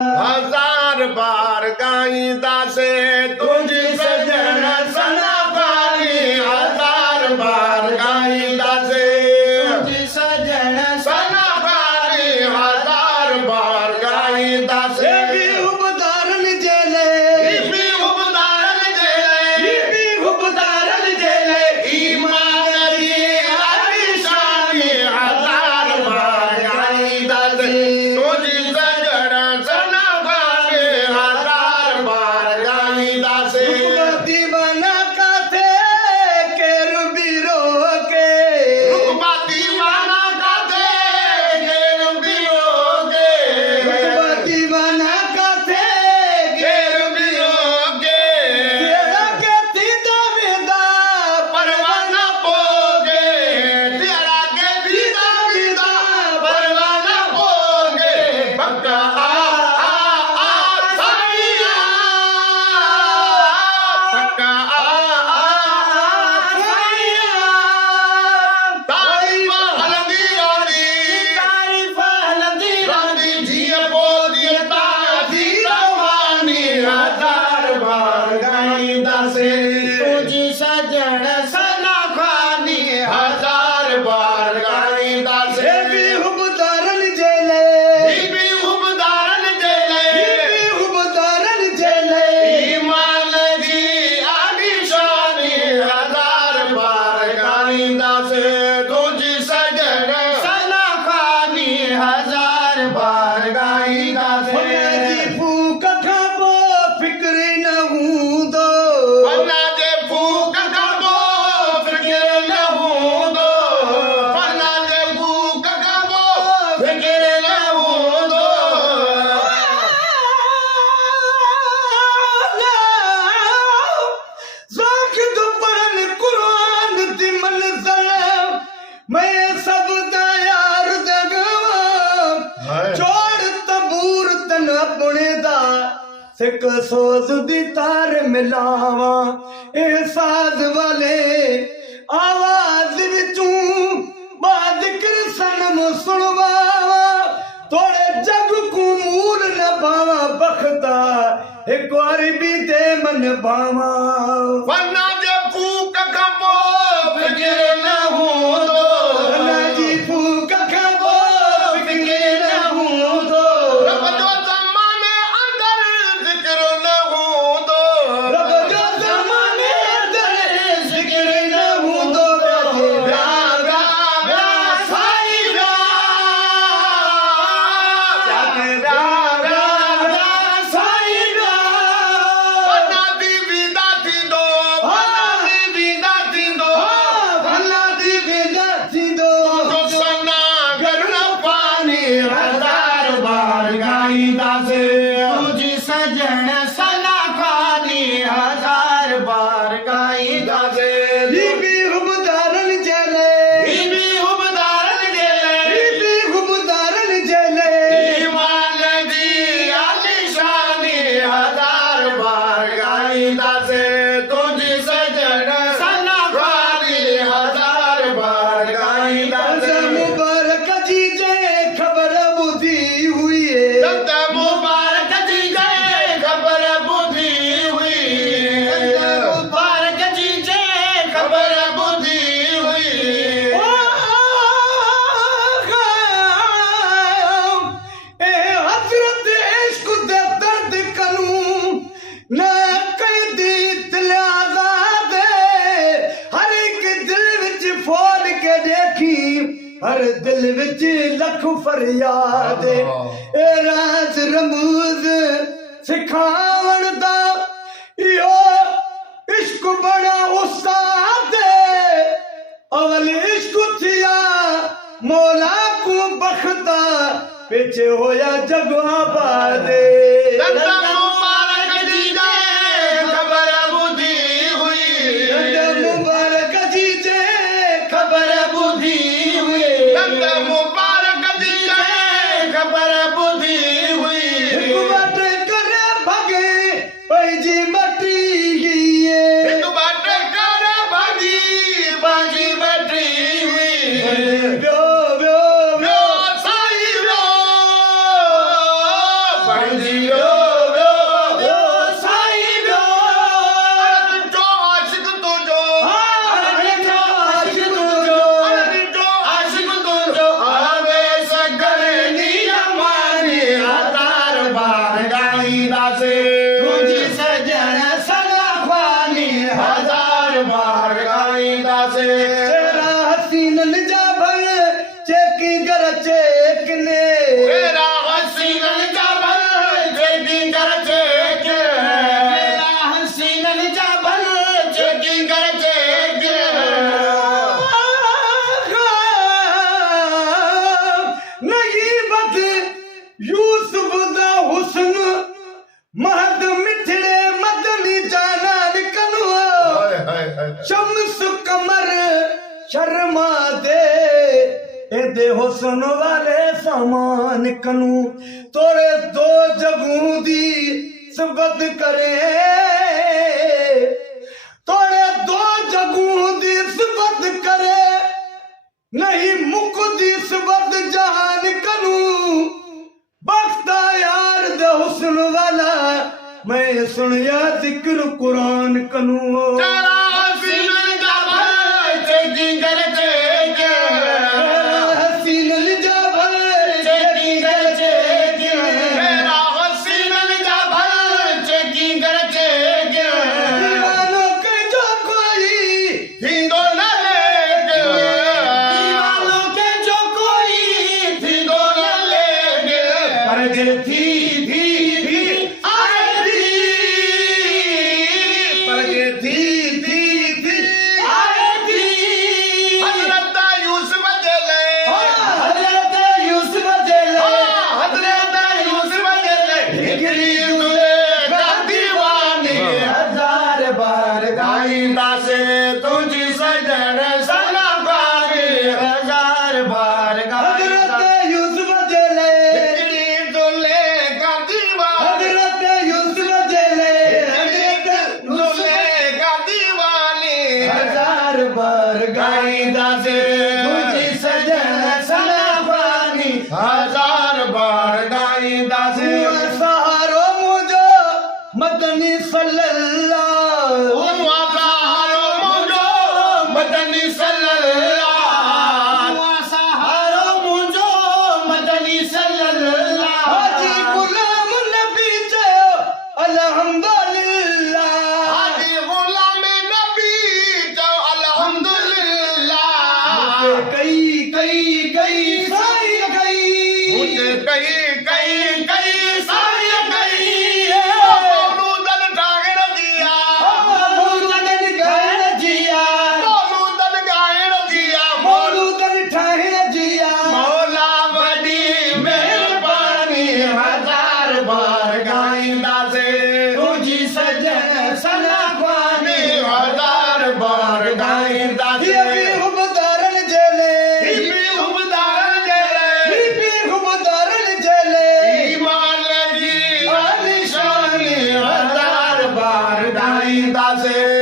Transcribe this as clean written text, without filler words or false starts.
हजार बार गाईंदा से तुझी सजन सना पानी। हजार बार गाईंदा से तुझी सजन सना पानी। हजार बार गाईंदा से भी उपदारन जेले भी उपदारन जेले भी उपदारन जेले ईमान दी आलिशानी। हजार बार गाईंदा से तुझी सजन सना पानी। हजार बार गाईंदा से दीवाना का थे के रुबीरो के रुकबा दीवाना का दे गेर बियोगे। दीवाना का थे गेर बियोगे तेरा के थी दावेदा परवाना पोगे। तेरा के दीदा दीदा परवाना पोगे। पक्का आ साईया। पक्का आ साईया। तारीफ हल्दी रानी तारीफ हल्दी रानी जिए बोली ताजी रवानी। हजार बार गाईंदा से तुझी सजन सना खानी। हजार बार गाईंदा से भी उपदारन जेले बीबी उपदारन जेले उपदारन जेले ईमान दी आलिशानी। हजार बार गाईंदा से तुझी सजन सना खानी। हजार बार गाईंदा से फूक खाबो फिक्र न हूं दो फना जे फूक खाबो फिक्र न हूं दो। फना जे फूक खाबो फिक्र न हूं दो। ज़ाकिद पढ़न कुरान दी मंज़िल मैं सब दा यार दगवा छोड़ तबूर तन अपने दा सिक सोज दी तार मिलावा एहसास वाले आवाज विचूं बादिक्र सनम सुनवावा थोड़े जग को मूल न पावा बखता एक बारी भी दे मन बावा फना जे फूक खाबो फिक्र न हूं दो। जी फूक खाबो फिक्र न हूं दो रब जो ज़माने अंदर ज़िक्र न हूं दो। रब जो ज़माने अंदर ज़िक्र न हूं दो प्यार प्यार साईं प्यार साईं फना दी विदा थींदो। फना दी विदा थींदो। भला दी बेजा थींदो जो सना घर न पानी। हजार बार गाईंदा से तुझी सजन सना खानी हजार बार गाईंदा से बीबी उपदारन जेले बीबी उपदारन जेले बीबी उपदारन जेले ईमान दी आलिशानी। हजार बार गाईंदा से तुझी सजन सना खानी। हजार बार गाईंदा से मुबारक जी जे खबर बुधी हुई है दत्त मुबारक जी जय खबर बुधी हुई। मुबारक जी जे खबर बुधी हुई। ए हजरत इश्क दे दर्द कनू न कैदी दिल आजाद हर एक दिल विच फोड़ के देखी हर दिल विच लख फरियाद ए राज रमूज सिखावण दा यो इश्क बड़ा उस्ताद अवल इश्क थिया मौला को बख्ता पिछे होया जग आबाद दत्त मुबारक जी जय खबर बुधी हुई। मुबारक जी जे खबर बुधी हुई दत्त मुबारक जी जय खबर बुधी हुई। बट करे भगे पैजी मटी एक बाट कर भागी बाजी बैठी हुई। व्यो व्यो व्यो साईं व्यो ॿियो ॿियो ॿियो साईं ॿियो ॾिठो आशिक़ तुंहिंजो ॾिठो आशिक़ तुंहिंजो ॾिठो आशिक़ तुंहिंजो आवेश करणी अमानी हज़ार बार ॻाईंदासीं तुंहिंजी सजण सदा ख़्वानी हज़ार बार ॻाईंदासीं तेरा हसीननि जा भल चेकी कर चेक ने तेरा हसीननि जा भल चेकी कर चेक तेरा हसीननि जा भल चेकी कर चेक नहीं बत यूसुफ दा हुस्न महद मिठड़े मदनी जाना कनु शम्स कमर शर्मा दे एदे हुस्न वाले समान कनु तोड़े दो जगू दी सबद करे तोड़े दो जगू दी सबद करे नहीं मुकुदी सबद जहान कनु बख्ता यार दे हुस्न वाला मैं सुनिया जिक्र कुरान कनु तेरा हसीननि जा भल चेकी कर चेक हसीननि जा भल चेकी कर चेक तेरा हसीननि जा भल चेकी कर चेक दीवानो के जो कोई थींदो न लेट दीवानो के जो कोई थींदो न लेट पर जे थी आए थी पर जे थी आए थी हज़रत यूसुफ जले हज़रत यूसुफ जेले हज़रत यूसुफ जले हिकिड़ी तुले का दीवानी हजार बार ॻाईंदासीं तुंहिंजी सजण सना ख़्वानी हज़ार बार हज़रत ॻाईंदासीं यूसुफ जेले हिकिड़ी तुले का दीवानी हज़रत यूसुफ जेले तुले का दीवानी हजार बार ॻाईंदासीं तुझी सजन सलाफानी हज़ार बार ॻाईंदासीं सहारो मुझो मदनी सल्लल्लाहु सहारो मुंहिंजो मदनी सल्लल्लाहु सहारो मुझो मदनी सल्लल्लाहु हाजी गुलाम नबी चयो अल्हम्दुलिल्लाह हाजी गुलाम नबी चओ अल्हम्दुलिल्लाह कई साई कई मुझे कई साई कई मौलूदन ठाहिण जिया मौलूदन ठाहिण जिया मौलूदन ॻाइण जिया मौलूदन ठाहिण जिया मौला वॾी महिरबानी हज़ार बार ॻाईंदासीं तुझी सजन सना ख़्वानी हज़ार बार ॻाईंदासीं हुबदारन जेले हुबदारन जेले ईमान जी निशानी हज़ार बार ॻाईंदासीं